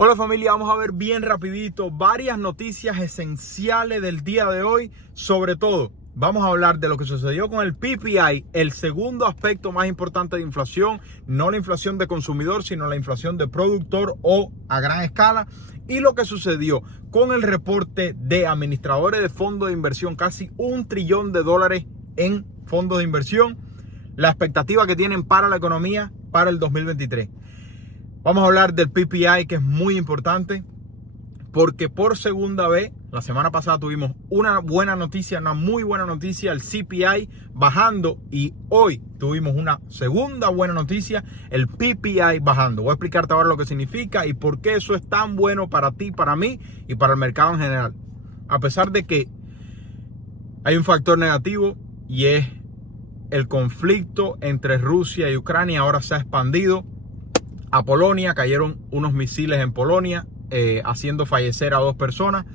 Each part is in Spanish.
Hola familia, vamos a ver bien rapidito varias noticias esenciales del día de hoy. Sobre todo, vamos a hablar de lo que sucedió con el PPI, el segundo aspecto más importante de inflación, no la inflación de consumidor, sino la inflación de productor o a gran escala, y lo que sucedió con el reporte de administradores de fondos de inversión, casi $1 trillón en fondos de inversión, la expectativa que tienen para la economía para el 2023. Vamos a hablar del PPI, que es muy importante porque por segunda vez, la semana pasada tuvimos una buena noticia, una muy buena noticia, el CPI bajando, y hoy tuvimos una segunda buena noticia, el PPI bajando. Voy a explicarte ahora lo que significa y por qué eso es tan bueno para ti, para mí y para el mercado en general. A pesar de que hay un factor negativo y es el conflicto entre Rusia y Ucrania, ahora se ha expandido a Polonia. Cayeron unos misiles en Polonia, haciendo fallecer a 2 personas.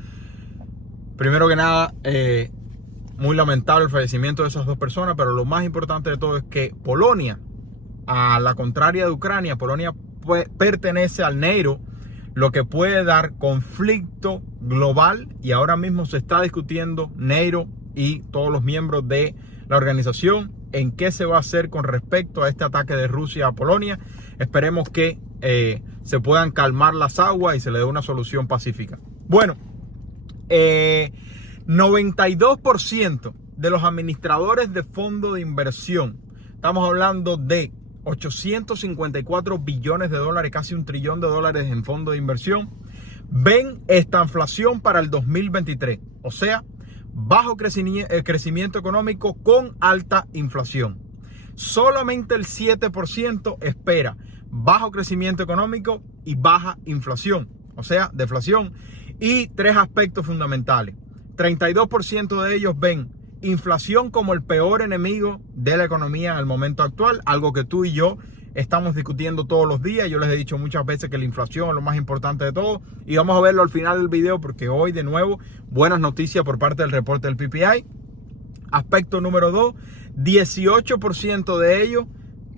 Primero que nada, muy lamentable el fallecimiento de esas 2 personas, pero lo más importante de todo es que Polonia, a la contraria de Ucrania, Polonia pertenece al NATO, lo que puede dar conflicto global, y ahora mismo se está discutiendo NATO y todos los miembros de la organización en qué se va a hacer con respecto a este ataque de Rusia a Polonia. Esperemos que se puedan calmar las aguas y se le dé una solución pacífica. Bueno, 92% de los administradores de fondos de inversión, estamos hablando de 854 billones de dólares, casi $1 trillón en fondos de inversión, ven esta inflación para el 2023. O sea, bajo crecimiento económico con alta inflación. Solamente el 7% espera bajo crecimiento económico y baja inflación, o sea, deflación. Y 3 aspectos fundamentales. 32% de ellos ven inflación como el peor enemigo de la economía en el momento actual, algo que tú y yo estamos discutiendo todos los días. Yo les he dicho muchas veces que la inflación es lo más importante de todo, y vamos a verlo al final del video porque hoy de nuevo buenas noticias por parte del reporte del PPI. Aspecto número 2, 18% de ellos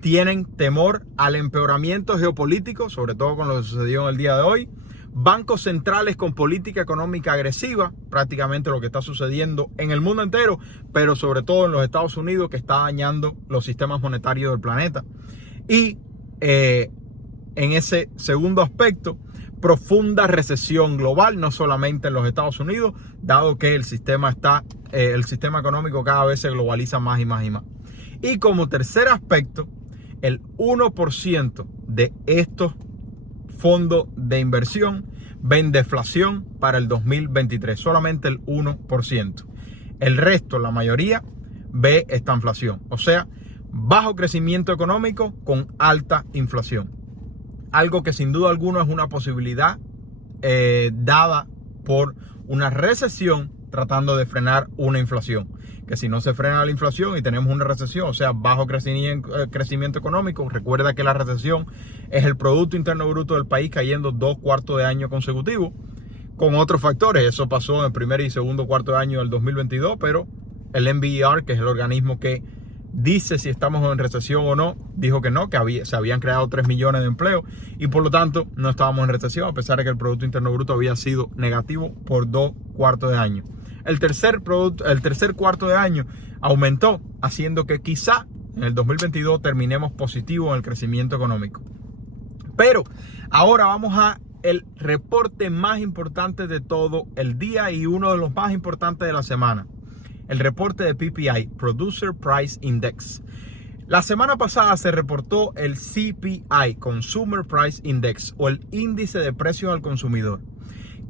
tienen temor al empeoramiento geopolítico, sobre todo con lo que sucedió en el día de hoy. Bancos centrales con política económica agresiva, prácticamente lo que está sucediendo en el mundo entero, pero sobre todo en los Estados Unidos, que está dañando los sistemas monetarios del planeta. Y en ese segundo aspecto, profunda recesión global, no solamente en los Estados Unidos, dado que el sistema económico cada vez se globaliza más y más y más. Y como tercer aspecto, el 1% de estos fondos de inversión ven deflación para el 2023, solamente el 1%. El resto, la mayoría, ve esta inflación, o sea, bajo crecimiento económico con alta inflación. Algo que sin duda alguna es una posibilidad dada por una recesión tratando de frenar una inflación. Que si no se frena la inflación y tenemos una recesión, o sea, bajo crecimiento económico, recuerda que la recesión es el Producto Interno Bruto del país cayendo 2 cuartos de año consecutivos, con otros factores. Eso pasó en el primer y segundo cuarto de año del 2022, pero el NBER, que es el organismo que dice si estamos en recesión o no, dijo que no, que se habían creado 3 millones de empleos y por lo tanto no estábamos en recesión, a pesar de que el Producto Interno Bruto había sido negativo por 2 cuartos de año. El tercer cuarto de año aumentó, haciendo que quizá en el 2022 terminemos positivo en el crecimiento económico. Pero ahora vamos a el reporte más importante de todo el día y uno de los más importantes de la semana. El reporte de PPI, Producer Price Index. La semana pasada se reportó el CPI, Consumer Price Index, o el índice de precios al consumidor,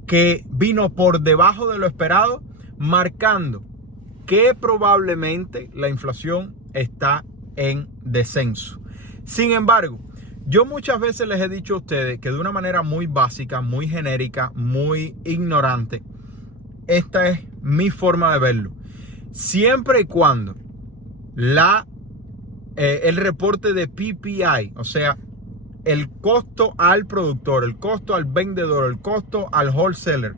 que vino por debajo de lo esperado, marcando que probablemente la inflación está en descenso. Sin embargo, yo muchas veces les he dicho a ustedes que de una manera muy básica, muy genérica, muy ignorante, esta es mi forma de verlo. Siempre y cuando el reporte de PPI, o sea, el costo al productor, el costo al vendedor, el costo al wholesaler,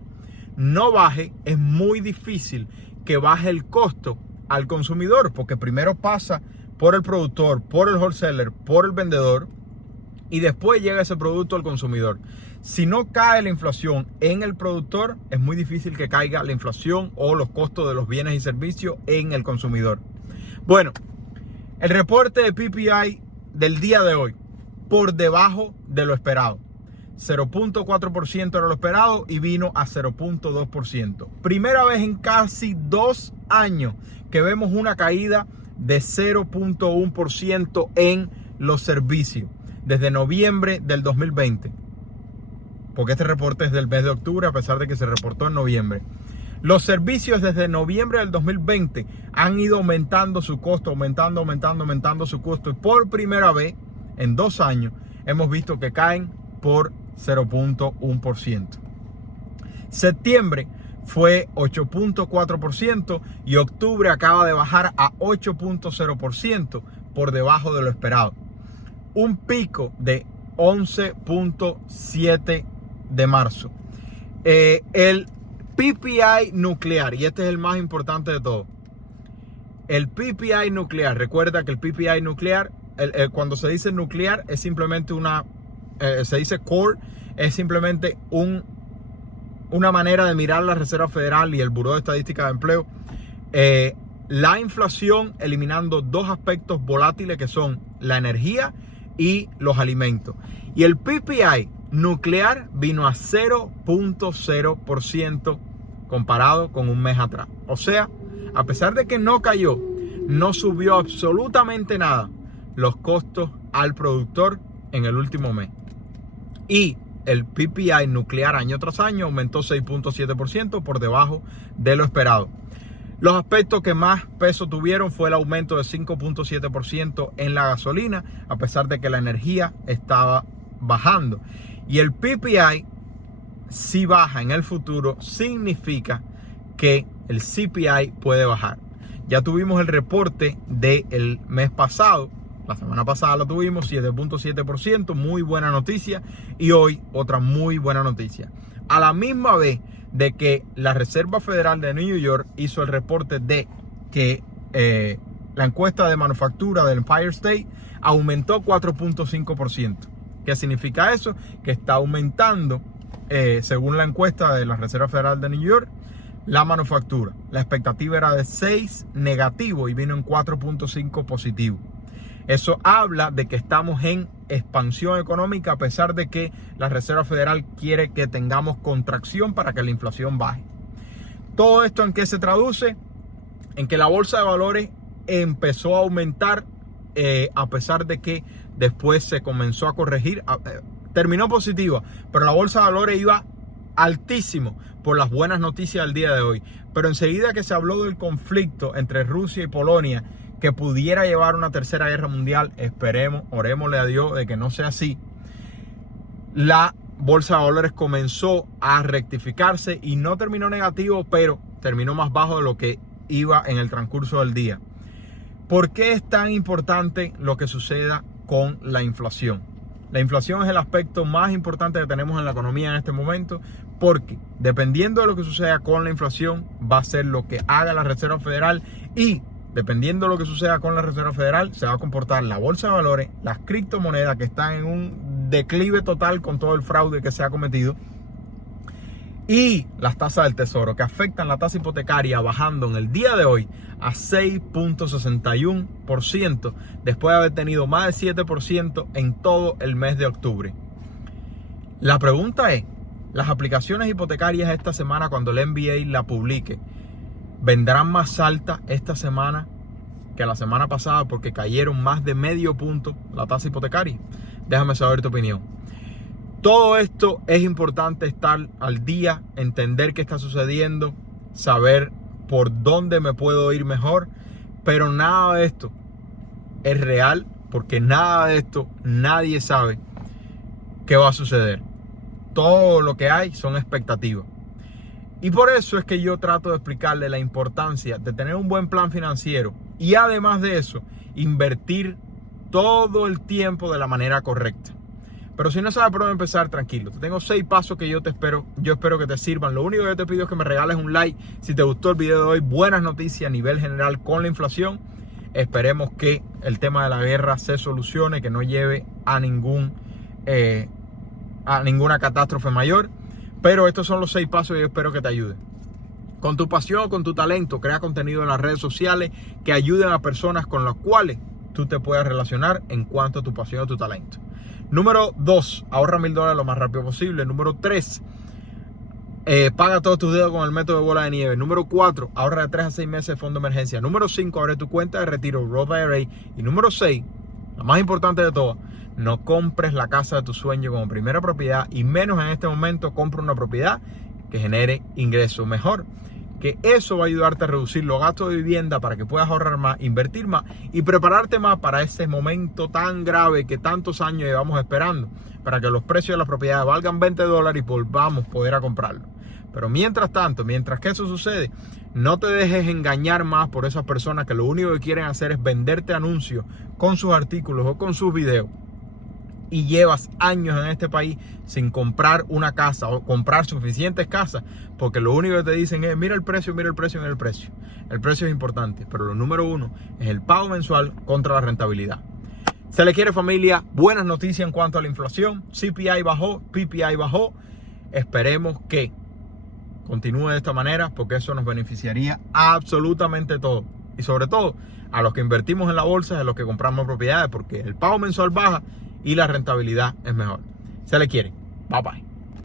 no baje, es muy difícil que baje el costo al consumidor, porque primero pasa por el productor, por el wholesaler, por el vendedor, y después llega ese producto al consumidor. Si no cae la inflación en el productor, es muy difícil que caiga la inflación o los costos de los bienes y servicios en el consumidor. Bueno, el reporte de PPI del día de hoy, por debajo de lo esperado. 0.4% era lo esperado y vino a 0.2%. Primera vez en casi 2 años que vemos una caída de 0.1% en los servicios desde noviembre del 2020. Porque este reporte es del mes de octubre a pesar de que se reportó en noviembre. Los servicios desde noviembre del 2020 han ido aumentando su costo, aumentando su costo. Y por primera vez en 2 años hemos visto que caen por 0.1%. Septiembre fue 8.4% y octubre acaba de bajar a 8.0% por debajo de lo esperado. Un pico de 11.7 de marzo. El PPI nuclear, y este es el más importante de todo. El PPI nuclear, recuerda que el PPI nuclear, cuando se dice nuclear, es simplemente se dice core, es simplemente una manera de mirar la Reserva Federal y el Buró de Estadística de Empleo. La inflación eliminando 2 aspectos volátiles que son la energía y los alimentos. Y el PPI nuclear vino a 0.0% comparado con un mes atrás. O sea, a pesar de que no cayó, no subió absolutamente nada los costos al productor en el último mes. Y el PPI nuclear año tras año aumentó 6.7% por debajo de lo esperado. Los aspectos que más peso tuvieron fue el aumento de 5.7% en la gasolina, a pesar de que la energía estaba bajando. Y el PPI, si baja en el futuro, significa que el CPI puede bajar. Ya tuvimos el reporte del mes pasado. La semana pasada lo tuvimos, 7.7%, muy buena noticia. Y hoy otra muy buena noticia. A la misma vez de que la Reserva Federal de New York hizo el reporte de que la encuesta de manufactura del Empire State aumentó 4.5%. ¿Qué significa eso? Que está aumentando, según la encuesta de la Reserva Federal de New York, la manufactura. La expectativa era de 6 negativo y vino en 4.5 positivo. Eso habla de que estamos en expansión económica a pesar de que la Reserva Federal quiere que tengamos contracción para que la inflación baje. ¿Todo esto en qué se traduce? En que la bolsa de valores empezó a aumentar a pesar de que después se comenzó a corregir. Terminó positiva, pero la bolsa de valores iba altísimo por las buenas noticias del día de hoy. Pero enseguida que se habló del conflicto entre Rusia y Polonia, que pudiera llevar a una tercera guerra mundial, esperemos, orémosle a Dios de que no sea así, la bolsa de valores comenzó a rectificarse y no terminó negativo, pero terminó más bajo de lo que iba en el transcurso del día. ¿Por qué es tan importante lo que suceda con la inflación? La inflación es el aspecto más importante que tenemos en la economía en este momento, porque dependiendo de lo que suceda con la inflación, va a ser lo que haga la Reserva Federal, y dependiendo de lo que suceda con la Reserva Federal, se va a comportar la bolsa de valores, las criptomonedas que están en un declive total con todo el fraude que se ha cometido, y las tasas del tesoro que afectan la tasa hipotecaria bajando en el día de hoy a 6.61% después de haber tenido más de 7% en todo el mes de octubre. La pregunta es, las aplicaciones hipotecarias esta semana, cuando el MBA la publique, ¿vendrán más altas esta semana que la semana pasada porque cayeron más de medio punto la tasa hipotecaria? Déjame saber tu opinión. Todo esto es importante, estar al día, entender qué está sucediendo, saber por dónde me puedo ir mejor, pero nada de esto es real, porque nada de esto nadie sabe qué va a suceder. Todo lo que hay son expectativas. Y por eso es que yo trato de explicarle la importancia de tener un buen plan financiero y además de eso, invertir todo el tiempo de la manera correcta. Pero si no sabes por dónde empezar, tranquilo. Te tengo 6 pasos que yo espero que te sirvan. Lo único que yo te pido es que me regales un like si te gustó el video de hoy. Buenas noticias a nivel general con la inflación. Esperemos que el tema de la guerra se solucione, que no lleve a a ninguna catástrofe mayor. Pero estos son los 6 pasos y yo espero que te ayuden. Con tu pasión, con tu talento, crea contenido en las redes sociales que ayuden a personas con las cuales tú te puedas relacionar en cuanto a tu pasión o tu talento. Número 2, ahorra $1000 lo más rápido posible. Número 3, paga todos tus deudas con el método de bola de nieve. Número 4, ahorra de 3 a 6 meses de fondo de emergencia. Número 5, abre tu cuenta de retiro Roth IRA. Y número 6, la más importante de todas, no compres la casa de tu sueño como primera propiedad, y menos en este momento compra una propiedad que genere ingresos mejor. Que eso va a ayudarte a reducir los gastos de vivienda para que puedas ahorrar más, invertir más y prepararte más para ese momento tan grave que tantos años llevamos esperando, para que los precios de las propiedades valgan $20 y volvamos a poder a comprarlo. Pero mientras tanto, mientras que eso sucede, no te dejes engañar más por esas personas que lo único que quieren hacer es venderte anuncios con sus artículos o con sus videos. Y llevas años en este país sin comprar una casa o comprar suficientes casas, porque lo único que te dicen es mira el precio, mira el precio, mira el precio. El precio es importante, pero lo número 1 es el pago mensual contra la rentabilidad. Se le quiere, familia, buenas noticias en cuanto a la inflación. CPI bajó, PPI bajó. Esperemos que continúe de esta manera, porque eso nos beneficiaría absolutamente todo. Y sobre todo a los que invertimos en la bolsa, a los que compramos propiedades, porque el pago mensual baja y la rentabilidad es mejor. Se le quiere. Bye bye.